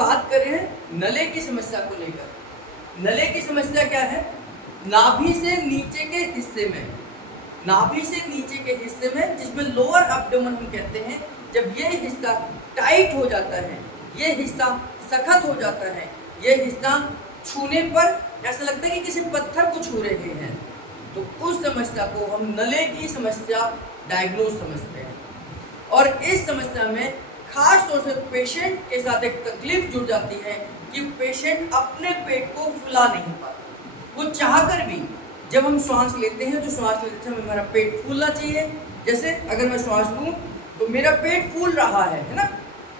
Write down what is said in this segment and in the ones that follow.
बात कर रहे हैं नले की समस्या को लेकर। नले की समस्या क्या है? नाभि से नीचे के हिस्से में, नाभि से नीचे के हिस्से में जिसमें लोअर एब्डोमेन हम कहते हैं, जब ये हिस्सा टाइट हो जाता है, ये हिस्सा सख्त हो जाता है, ये हिस्सा छूने पर ऐसा लगता है कि किसी पत्थर को छू रहे हैं, तो उस समस्या को हम नले की समस्या डायग्नोज समझते हैं। और इस समस्या में खास तौर से पेशेंट के साथ एक तकलीफ जुड़ जाती है कि पेशेंट अपने पेट को फुला नहीं पाता। वो चाहकर भी, जब हम श्वास लेते हैं तो श्वास लेते समय हमारा पेट फूलना चाहिए। जैसे अगर मैं श्वास लूँ तो मेरा पेट फूल रहा है ना।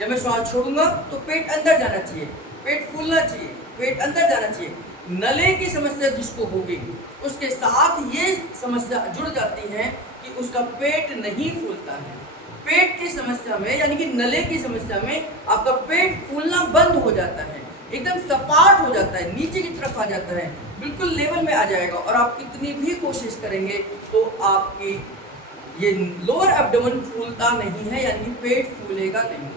जब मैं श्वास छोड़ूंगा तो पेट अंदर जाना चाहिए, पेट फूलना चाहिए, पेट अंदर जाना चाहिए। नले की समस्या जिसको होगी उसके साथ ये समस्या जुड़ जाती है कि उसका पेट नहीं फूलता है। पेट की समस्या में यानी कि नले की समस्या में आपका पेट फूलना बंद हो जाता है, एकदम सपाट हो जाता है, नीचे की तरफ आ जाता है, बिल्कुल लेवल में आ जाएगा। और आप कितनी भी कोशिश करेंगे तो आपकी ये लोअर एब्डोमेन फूलता नहीं है, यानी कि पेट फूलेगा नहीं।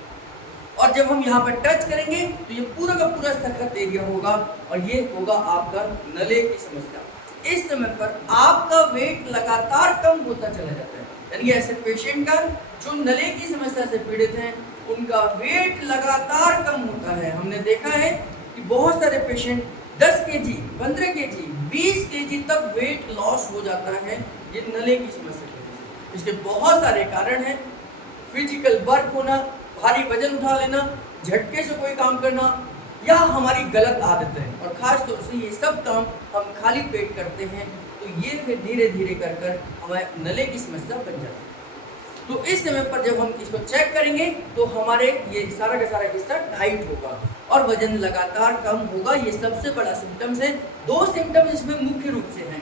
और जब हम यहाँ पर टच करेंगे तो ये पूरा का पूरा सख्त एरिया होगा और ये होगा आपका नले की समस्या। इस समय पर आपका वेट लगातार कम होता चला जाता है, यानी ऐसे पेशेंट का जो नले की समस्या से पीड़ित हैं उनका वेट लगातार कम होता है। हमने देखा है कि बहुत सारे पेशेंट 10 केजी, 15 केजी, 20 केजी तक वेट लॉस हो जाता है ये नले की समस्या की वजह से। इसके बहुत सारे कारण हैं। फिजिकल वर्क होना, भारी वजन उठा लेना, झटके से कोई काम करना, या हमारी गलत आदतें, और खास तौर से ये सब काम हम खाली पेट करते हैं तो ये फिर धीरे धीरे कर कर हमारे नले की समस्या बन जाती है। तो इस समय पर जब हम इसको चेक करेंगे तो हमारे ये सारा का सारा हिस्सा टाइट होगा और वजन लगातार कम होगा। ये सबसे बड़ा सिम्टम्स है। 2 सिम्टम्स इसमें मुख्य रूप से हैं।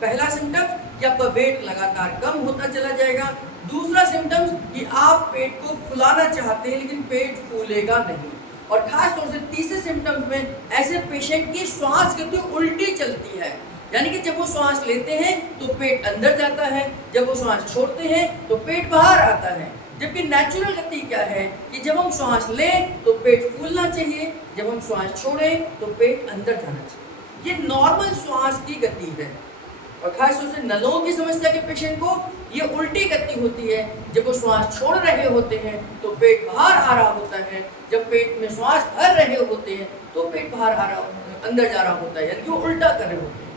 पहला सिम्टम कि आपका वेट लगातार कम होता चला जाएगा। दूसरा सिम्टम्स कि आप पेट को फुलाना चाहते हैं लेकिन पेट फूलेगा नहीं। और खास तौर से तीसरे सिम्टम्स में ऐसे पेशेंट की श्वास गति उल्टी चलती है, यानी कि जब वो श्वास लेते हैं तो पेट अंदर जाता है, जब वो श्वास छोड़ते हैं तो पेट बाहर आता है। जबकि नेचुरल गति क्या है कि जब हम श्वास लें तो पेट फूलना चाहिए, जब हम श्वास छोड़ें तो पेट अंदर जाना चाहिए। ये नॉर्मल श्वास की गति है। और खास तौर से नलों की समस्या के पेशेंट को ये उल्टी गति होती है। जब वो श्वास छोड़ रहे होते हैं तो पेट बाहर आ रहा होता है, जब पेट में श्वास भर रहे होते हैं तो पेट बाहर आ रहा होता है, अंदर जा रहा होता है, यानी कि वो उल्टा कर रहे होते हैं।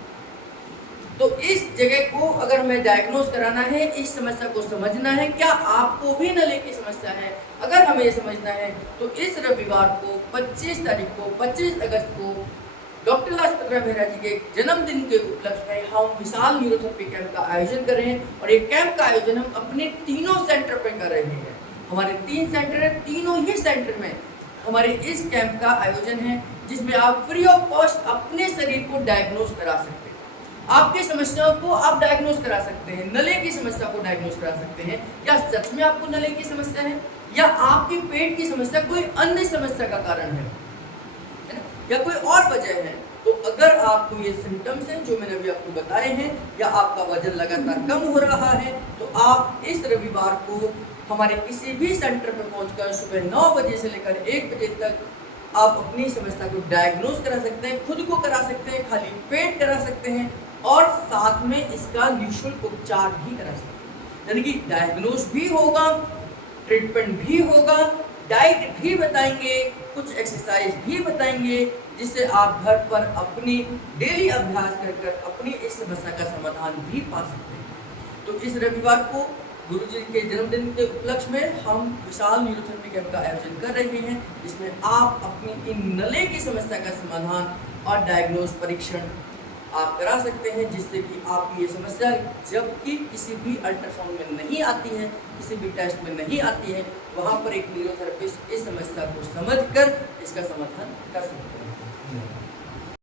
तो इस जगह को अगर हमें डायग्नोज कराना है, इस समस्या को समझना है, क्या आपको भी नले की समस्या है, अगर हमें ये समझना है तो इस रविवार को 25 तारीख को 25 अगस्त को डॉक्टर लाजपतराय बेहरा जी के जन्मदिन के उपलक्ष्य में हम विशाल न्यूरोथेरेपी कैंप का आयोजन कर रहे हैं। और ये कैंप का आयोजन हम अपने तीनों सेंटर पर कर रहे हैं। हमारे 3 सेंटर हैं, तीनों ही सेंटर में हमारे इस कैंप का आयोजन है जिसमें आप फ्री ऑफ कॉस्ट अपने शरीर को डायग्नोज करा सकते हैं। आपकी समस्याओं को आप डायग्नोज करा सकते हैं, नले की समस्या को डायग्नोज करा सकते हैं। क्या सच में आपको नले की समस्या है या आपकी पेट की समस्या कोई अन्य समस्या का कारण है या कोई और वजह है। तो अगर आपको ये सिम्टम्स हैं जो मैंने अभी आपको बताए हैं, या आपका वजन लगातार कम हो रहा है, तो आप इस रविवार को हमारे किसी भी सेंटर पर पहुंचकर सुबह 9 बजे से लेकर 1 बजे तक आप अपनी समस्या को डायग्नोज करा सकते हैं, खुद को करा सकते हैं, खाली पेट करा सकते हैं और साथ में इसका निःशुल्क उपचार भी करा सकते हैं। यानी कि डायग्नोज भी होगा, ट्रीटमेंट भी होगा, डाइट भी बताएंगे, कुछ एक्सरसाइज भी बताएंगे, जिससे आप घर पर अपनी डेली अभ्यास कर कर अपनी इस समस्या का समाधान भी पा सकते हैं। तो इस रविवार को गुरुजी के जन्मदिन के उपलक्ष्य में हम विशाल न्यूरोथेरेपी कैंप का आयोजन कर रहे हैं, जिसमें आप अपनी इन नले की समस्या का समाधान और डायग्नोज परीक्षण आप करा सकते हैं, जिससे कि आपकी ये समस्या जबकि किसी भी अल्ट्रासाउंड में नहीं आती है, किसी भी टेस्ट में नहीं आती है, वहाँ पर एक न्यूरोथेरेपिस्ट इस समस्या को समझकर इसका समाधान कर सकते हैं।